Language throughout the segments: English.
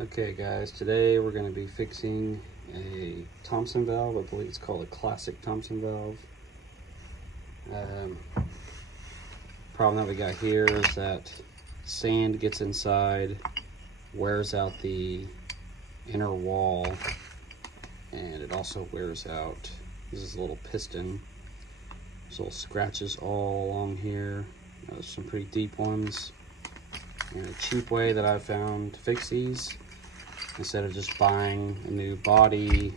Okay guys, today we're going to be fixing a Thompson valve. I believe it's called a classic Thompson valve. Problem that we got here is that sand gets inside, wears out the inner wall, and it also wears out, this is a little piston. There's little scratches all along here. There's some pretty deep ones. And a cheap way that I've found to fix these, instead of just buying a new body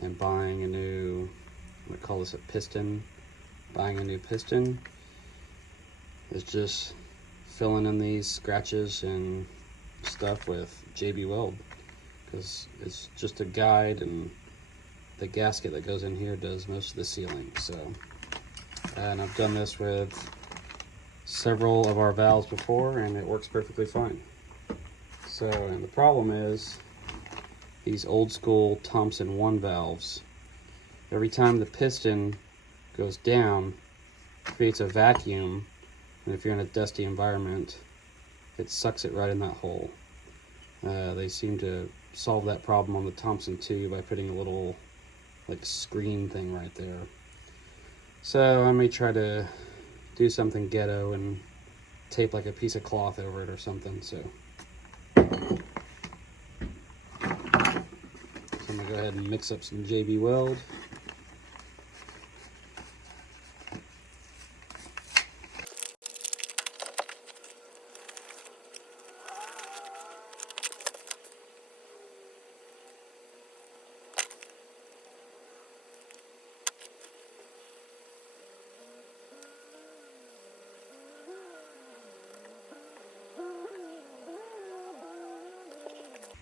and buying a new, I'm going to call this a piston, buying a new piston, is just filling in these scratches and stuff with JB Weld, because it's just a guide, and the gasket that goes in here does most of the sealing. So, and I've done this with several of our valves before and it works perfectly fine. So, and the problem is these old school Thompson 1 valves, every time the piston goes down, it creates a vacuum, and if you're in a dusty environment, it sucks it right in that hole. They seem to solve that problem on the Thompson 2 by putting a little like screen thing right there. So I may try to do something ghetto and tape like a piece of cloth over it or something. So I'm gonna go ahead and mix up some JB Weld.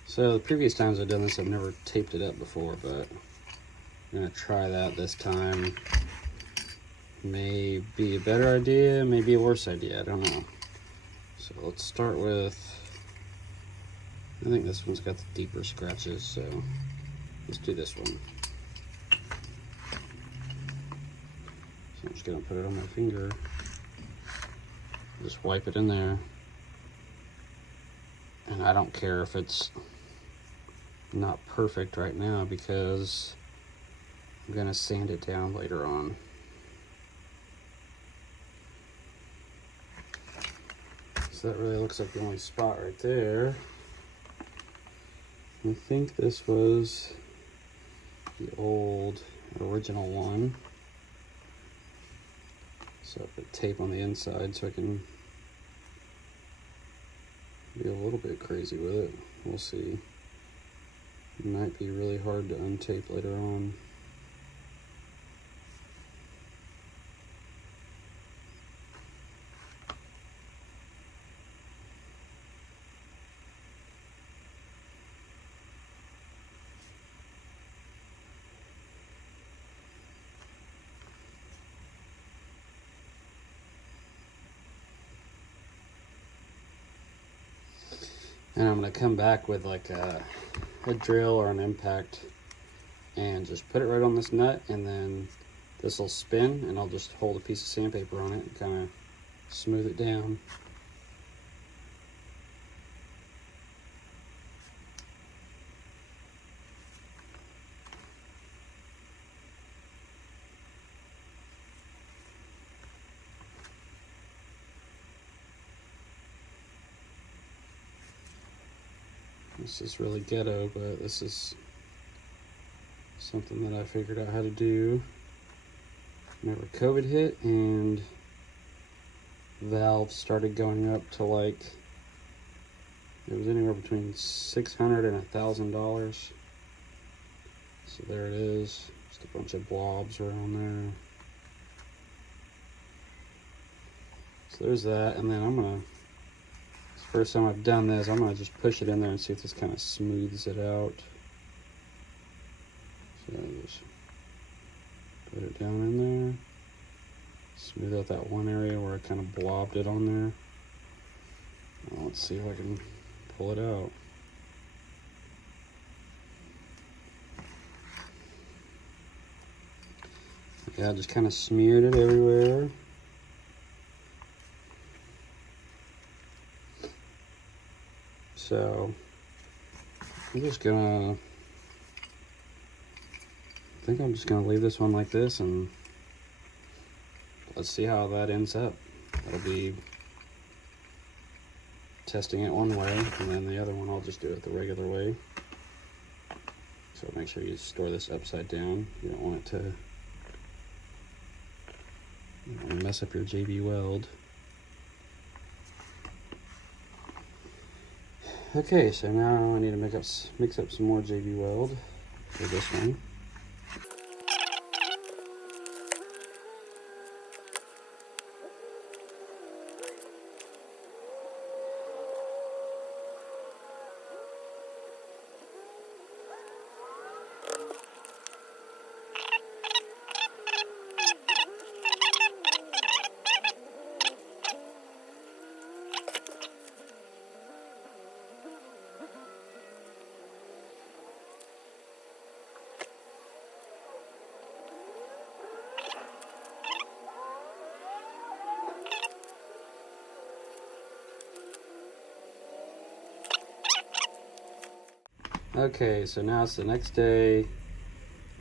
So the previous times I've done this, I've never taped it up before, but I'm gonna try that this time. May be a better idea, may be a worse idea, I don't know. So let's start with, I think this one's got the deeper scratches, so let's do this one. So I'm just gonna put it on my finger, just wipe it in there. And I don't care if it's not perfect right now, because I'm gonna sand it down later on. So that really looks like the only spot right there. I think this was the old original one. So I put tape on the inside so I can be a little bit crazy with it. We'll see. It might be really hard to untape later on. And I'm going to come back with like a drill or an impact and just put it right on this nut, and then this will spin and I'll just hold a piece of sandpaper on it and kind of smooth it down. This is really ghetto, but this is something that I figured out how to do whenever COVID hit and valves started going up to like, it was anywhere between $600 and $1,000. So there it is, just a bunch of blobs around there. So there's that, and then I'm gonna, first time I've done this, I'm gonna just push it in there and see if this kind of smooths it out. So just put it down in there, smooth out that one area where I kind of blobbed it on there. Well, let's see if I can pull it out. Yeah, I just kind of smeared it everywhere. So I'm just gonna, I think I'm just gonna leave this one like this, and let's see how that ends up. That'll be testing it one way, and then the other one I'll just do it the regular way. So make sure you store this upside down. You don't want it to, you don't want to mess up your JB Weld. Okay, so now I need to mix up some more JB Weld for this one. Okay, so now it's the next day.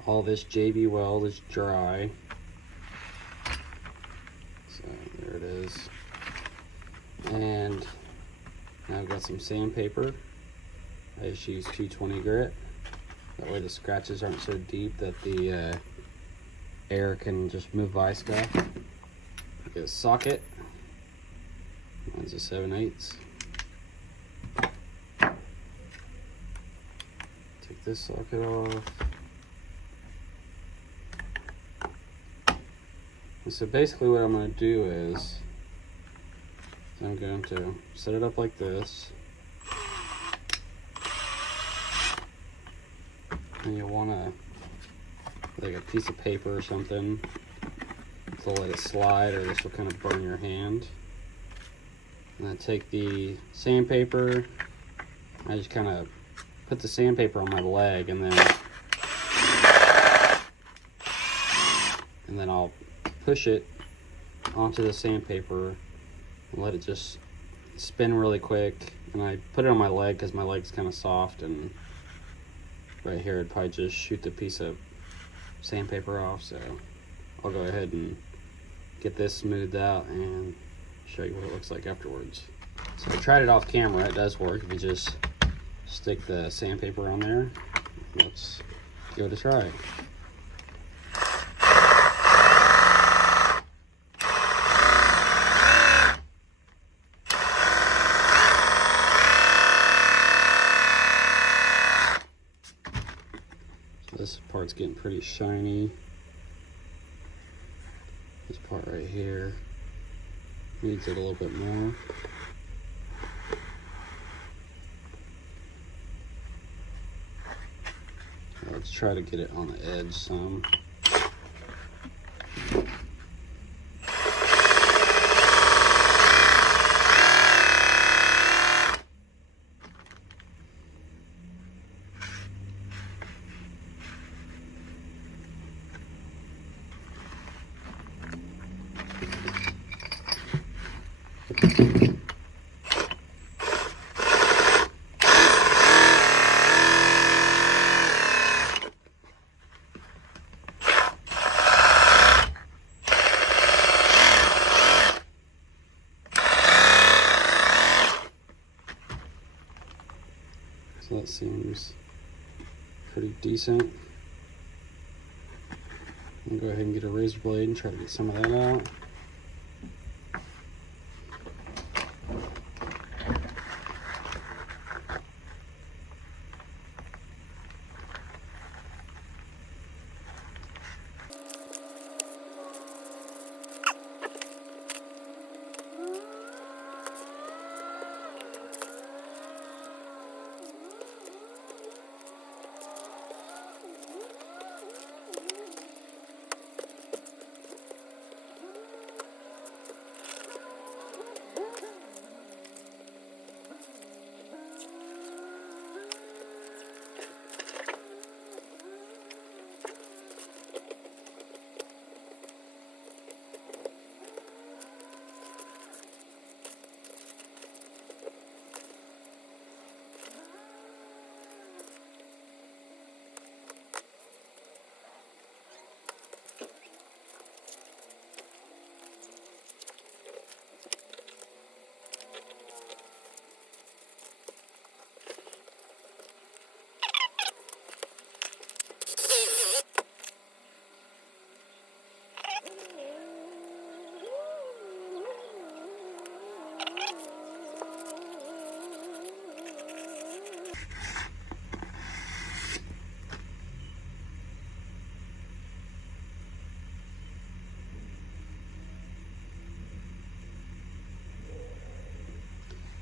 All this JB Weld is dry. So there it is. And now I've got some sandpaper. I just use 220 grit. That way the scratches aren't so deep that the air can just move by stuff. Get a socket. Mine's a 7/8. Take this socket off. And so basically what I'm going to do is I'm going to set it up like this. And you'll want to, like a piece of paper or something, to let it slide, or this will kind of burn your hand. And then take the sandpaper. I just kind of put the sandpaper on my leg, and then I'll push it onto the sandpaper and let it just spin really quick. And I put it on my leg because my leg's kind of soft, and right here it'd probably just shoot the piece of sandpaper off. So I'll go ahead and get this smoothed out and show you what it looks like afterwards. So I tried it off camera. It does work if you just stick the sandpaper on there. Let's give it a try. So this part's getting pretty shiny. This part right here needs it a little bit more. Let's try to get it on the edge some. So that seems pretty decent. I'll go ahead and get a razor blade and try to get some of that out.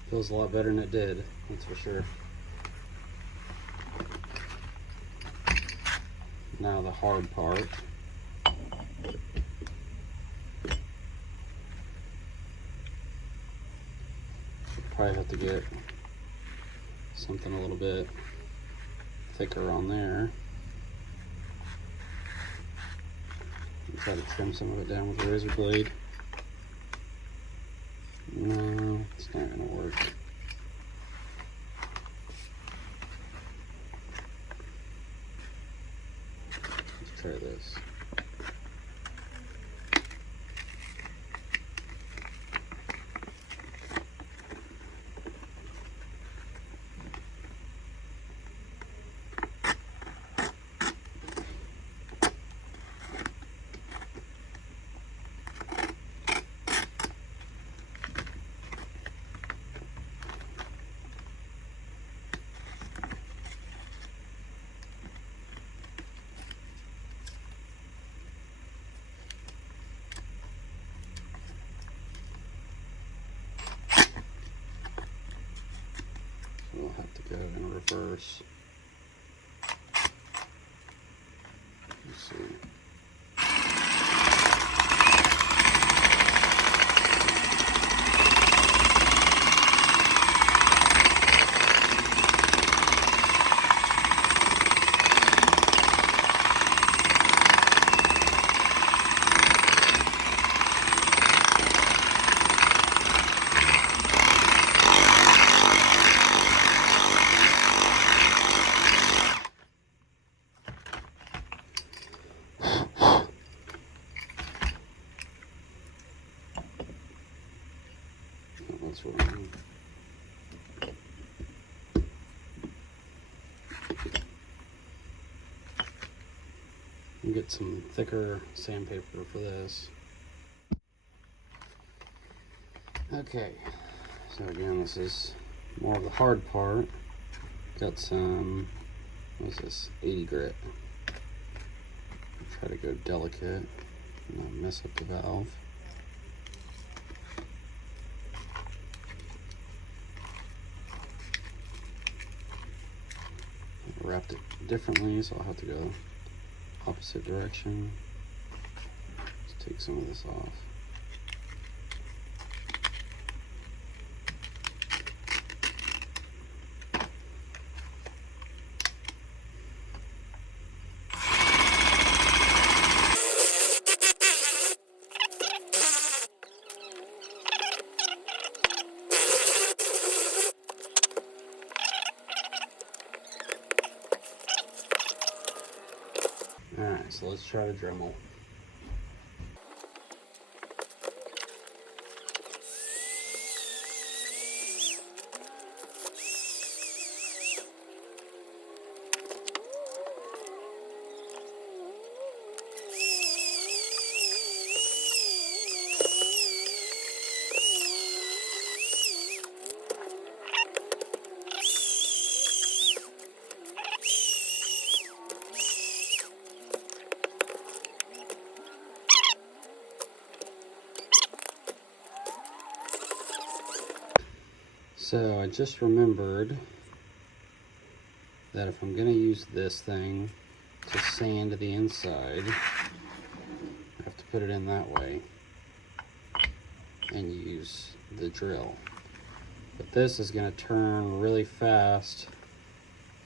Feels a lot better than it did, that's for sure. Now the hard part. Probably have to get something a little bit thicker on there. And try to trim some of it down with a razor blade. No, it's not going to work. Let's try this. We'll have to go in reverse. Let's see. That's what I mean. Get some thicker sandpaper for this. Okay, so again, this is more of the hard part. Got some, what is this, 80 grit. Try to go delicate and not mess up the valve. Wrapped it differently, so I'll have to go opposite direction. Let's take some of this off. Alright, so let's try the Dremel. So I just remembered that if I'm going to use this thing to sand the inside, I have to put it in that way and use the drill. But this is going to turn really fast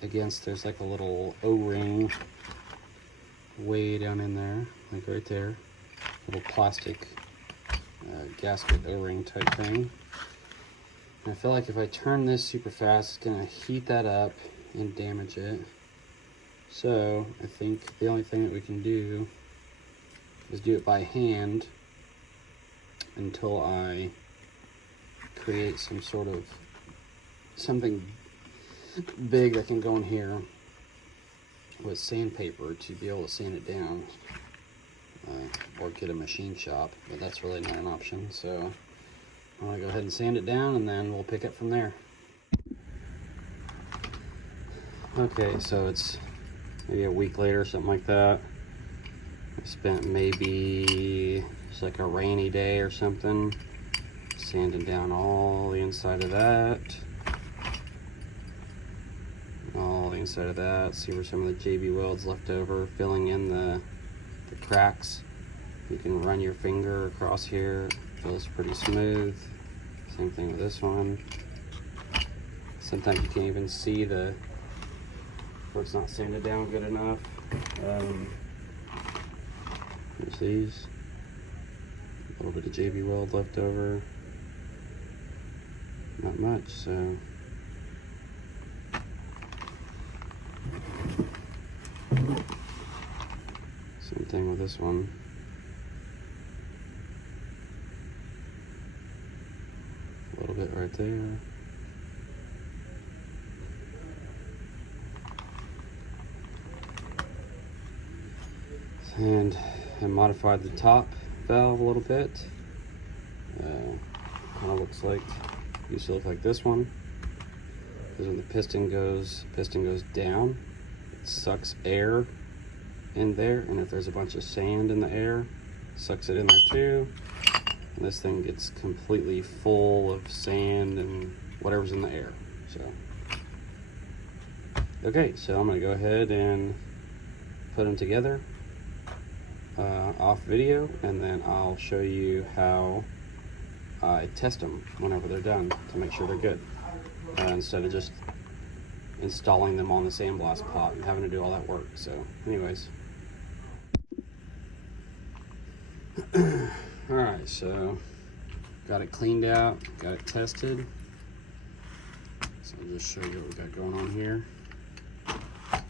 against, there's like a little O-ring way down in there, like right there, little plastic gasket O-ring type thing. And I feel like if I turn this super fast, it's gonna heat that up and damage it. So I think the only thing that we can do is do it by hand until I create some sort of something big that can go in here with sandpaper to be able to sand it down, or get a machine shop, but that's really not an option. So I'm gonna go ahead and sand it down and then we'll pick up from there. Okay, so it's maybe a week later, something like that. I spent maybe, it's like a rainy day or something, sanding down all the inside of that. All the inside of that. See where some of the JB welds left over, filling in the cracks. You can run your finger across here. It feels pretty smooth. Same thing with this one. Sometimes you can't even see where it's not sanded down good enough. Here's these. A little bit of JB weld left over. Not much, so. Same thing with this one. A little bit right there. And I modified the top valve a little bit. Kind of looks like, used to look like this one. Because when the piston goes down, it sucks air in there, and if there's a bunch of sand in the air, it sucks it in there too. And this thing gets completely full of sand and whatever's in the air. So, okay, so I'm gonna go ahead and put them together off video, and then I'll show you how I test them whenever they're done to make sure they're good, instead of just installing them on the sandblast pot and having to do all that work. So anyways, all right, so got it cleaned out, got it tested. So I'll just show you what we got going on here.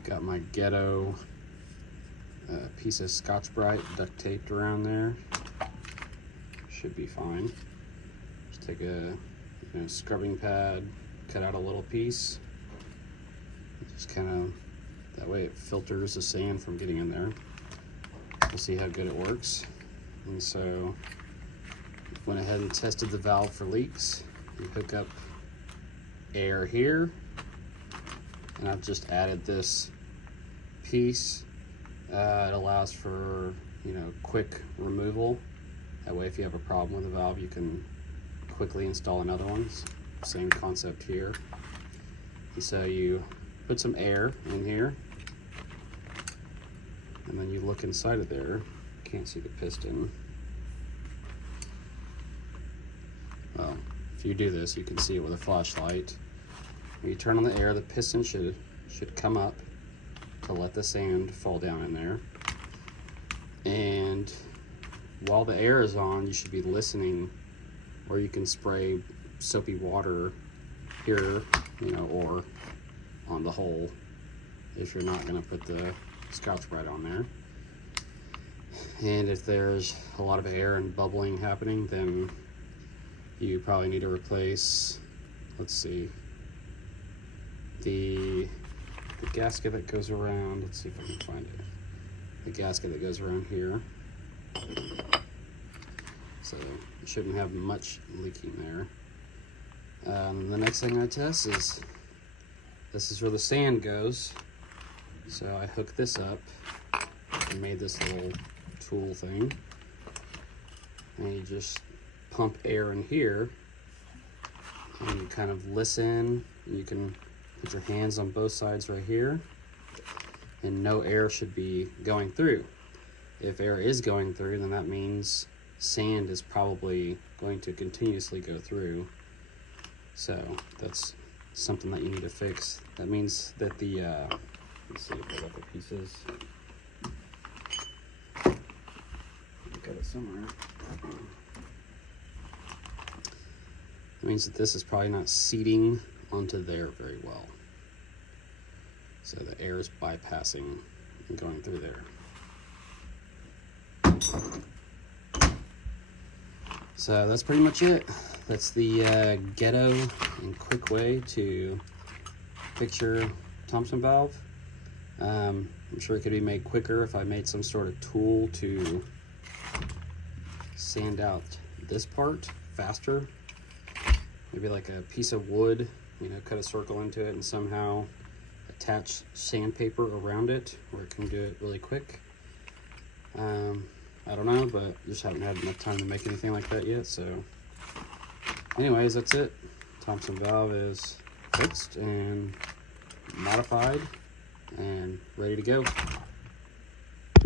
Got my ghetto piece of Scotch-Brite duct taped around there. Should be fine. Just take a scrubbing pad, cut out a little piece. Just kind of, that way it filters the sand from getting in there. We'll see how good it works. And so, went ahead and tested the valve for leaks. You hook up air here, and I've just added this piece. It allows for quick removal. That way if you have a problem with the valve, you can quickly install another one. Same concept here. And so you put some air in here, and then you look inside of there. Can't see the piston. Well, if you do this, you can see it with a flashlight. When you turn on the air, the piston should come up to let the sand fall down in there. And while the air is on, you should be listening, or you can spray soapy water here, or on the hole if you're not going to put the Scotch-Brite on there. And if there's a lot of air and bubbling happening, then you probably need to replace, let's see, the gasket that goes around. Let's see if I can find it. The gasket that goes around here. So it shouldn't have much leaking there. The next thing I test is, this is where the sand goes. So I hooked this up and made this little tool thing. And you just pump air in here, and you kind of listen. You can put your hands on both sides right here, and no air should be going through. If air is going through, then that means sand is probably going to continuously go through. So that's something that you need to fix. That means that the, let's see if I got the pieces. Got it somewhere. That means that this is probably not seating onto there very well. So the air is bypassing and going through there. So that's pretty much it. That's the ghetto and quick way to fix your Thompson valve. I'm sure it could be made quicker if I made some sort of tool to sand out this part faster. Maybe like a piece of wood, cut a circle into it and somehow attach sandpaper around it where it can do it really quick. I don't know, but just haven't had enough time to make anything like that yet. So anyways, that's it. Thompson valve is fixed and modified and ready to go.